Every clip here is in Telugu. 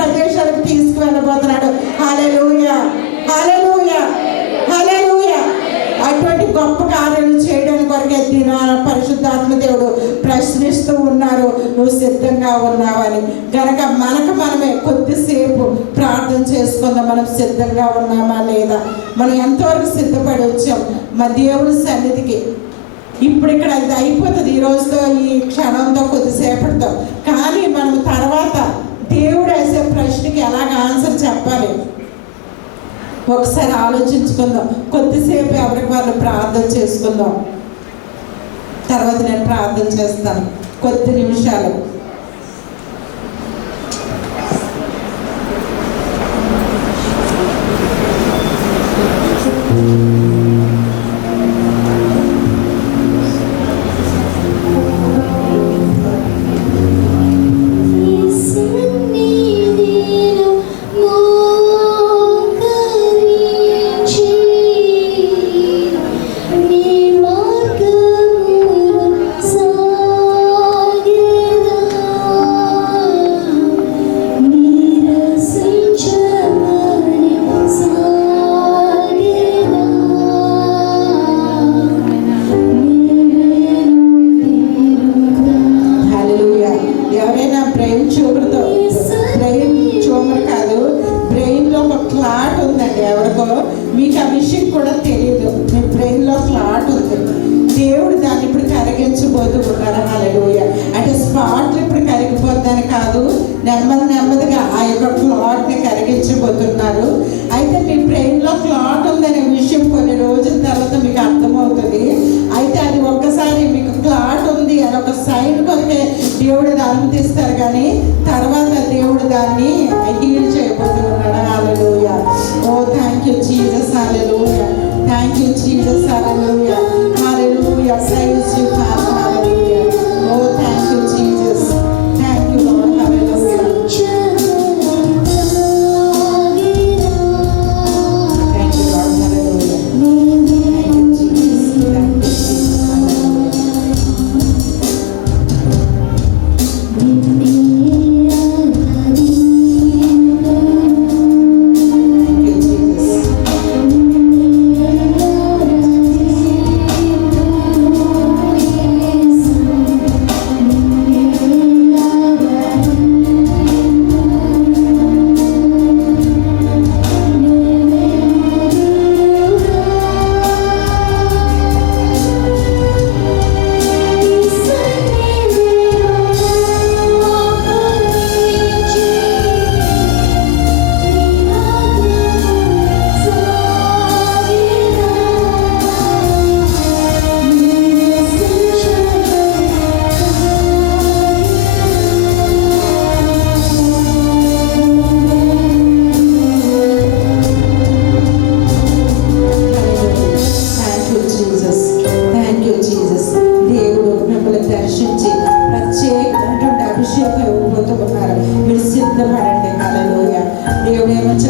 ప్రదేశాలకు తీసుకువెళ్ళబోతున్నాడు. హల్లెలూయా హల్లెలూయా హల్లెలూయా. అటువంటి గొప్ప కార్యాలు చేయడానికి కొరకే దినాన పరిశుద్ధాత్మ దేవుడు ప్రశ్నిస్తూ ఉన్నారు. నువ్వు సిద్ధంగా ఉన్నావని. కనుక మనకు మనమే కొద్దిసేపు ప్రార్థన చేసుకుందాం. మనం సిద్ధంగా ఉన్నామా లేదా? మనం ఎంతవరకు సిద్ధపడి వచ్చాం? మా దేవుడి సన్నిధికి. ఇప్పుడు ఇక్కడ ఇది అయిపోతుంది. ఈ రోజుతో ఈ క్షణంతో కొద్దిసేపటితో. కానీ మనం తర్వాత దేవుడు వేసే ప్రశ్నకి ఎలాగ ఆన్సర్ చెప్పాలి? ఒకసారి ఆలోచించుకుందాం. కొద్దిసేపు ఎవరికి వాళ్ళు ప్రార్థన చేసుకుందాం. తర్వాత నేను ప్రార్థన చేస్తాను. కొద్ది నిమిషాలు. నెమ్మది నెమ్మదిగా ఆ యొక్క క్లాట్ని కరిగించబోతున్నారు అయితే మీ బ్రెయిన్లో క్లాట్ ఉందనే విషయం కొన్ని రోజుల తర్వాత మీకు అర్థమవుతుంది. అయితే అది ఒక్కసారి మీకు క్లాట్ ఉంది అని ఒక సైన్ కొరకే దేవుడు అనుమతిస్తారు కానీ తర్వాత దేవుడు దాన్ని హీల్ చేయబోతున్నాడు. Hallelujah oh thank you Jesus hallelujah thank you Jesus hallelujah hallelujah praise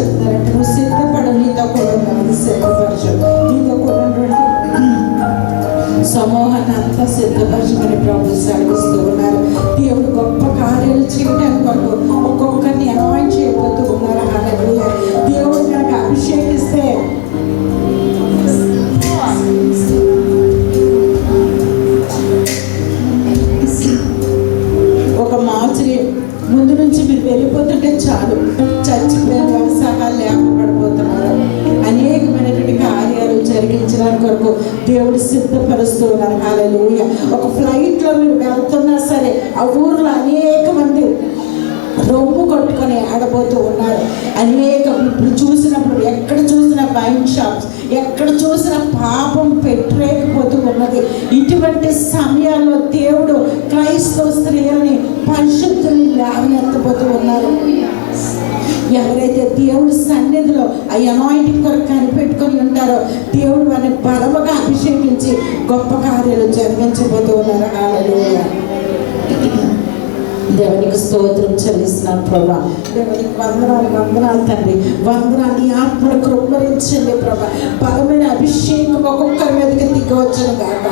చెప్తారంటే నువ్వు సిద్ధపడు నీతో కూడా ఉన్నాను సిద్ధపరచు. నీతో కూడా సమూహాన్ని అంతా సిద్ధపరచమని ప్రభు సెలవిస్తూ ఉన్నారు దేవుడు గొప్ప కార్యాలు చేయడానికి దేవుడు సిద్ధపరుస్తూ ఉన్నారు హాలూయ ఒక ఫ్లైట్లో మీరు వెళ్తున్నా సరే ఆ ఊర్లో అనేక మంది రొమ్ము కొట్టుకొని ఆడబోతూ ఉన్నారు. అనేక ఇప్పుడు చూసినప్పుడు ఎక్కడ చూసిన వైన్ షాప్స్ ఎక్కడ చూసిన పాపం పెట్టలేకపోతూ ఉన్నది. ఇటువంటి సమయాల్లో దేవుడు క్రైస్తవ స్త్రీలని బావి ఎత్తపోతూ ఉన్నారు. ఎవరైతే దేవుడి సన్నిధిలో ఆ అనాయింటింగ్ కొరకు కనిపెట్టుకొని ఉంటారో దేవుడు వారిని బలముగా తగ్గించిపోతూ ఉన్నారు. ఆమెలు దేవునికి స్తోత్రం చెల్లిస్తున్నాను ప్రభా. దేవునికి వందనాలు వందనాలు తండ్రి. వందనాన్ని ఆత్మను కృమ్మరించండి ప్రభా. బలమైన అభిషేకం ఒక్కొక్కరి మీదకి దిగవచ్చును కాక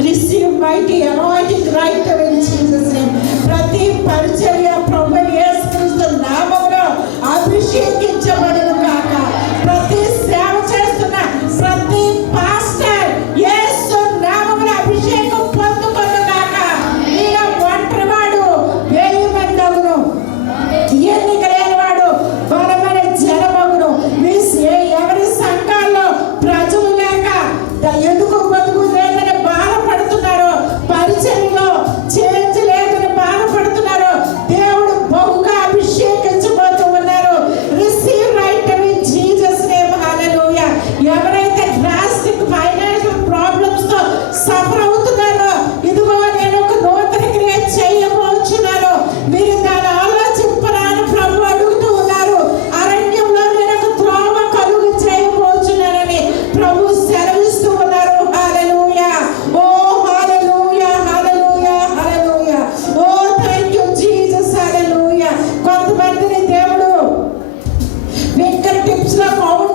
Receive mighty anointing right away in Jesus' name. ప్రతి పరిచర్య ప్రభు యేసు క్రీస్తు నామములో అభిషేకించ టిప్స్లో పౌడర్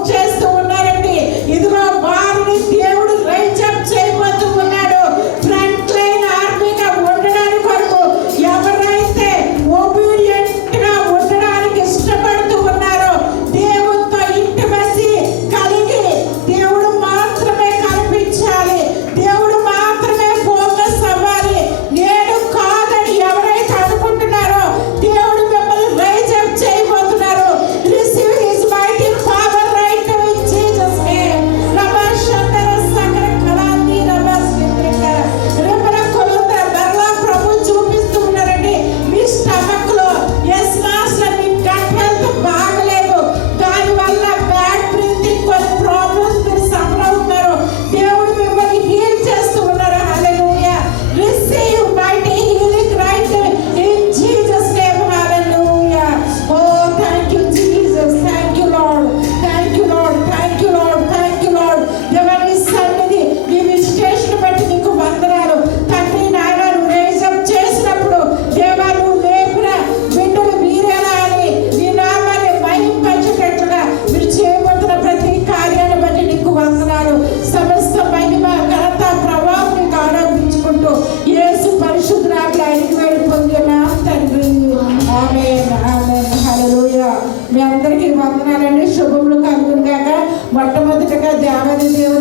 వందనాలండి. శుభములు కలుగునుగాక మొట్టమొదటిగా దేవాది దేవుడు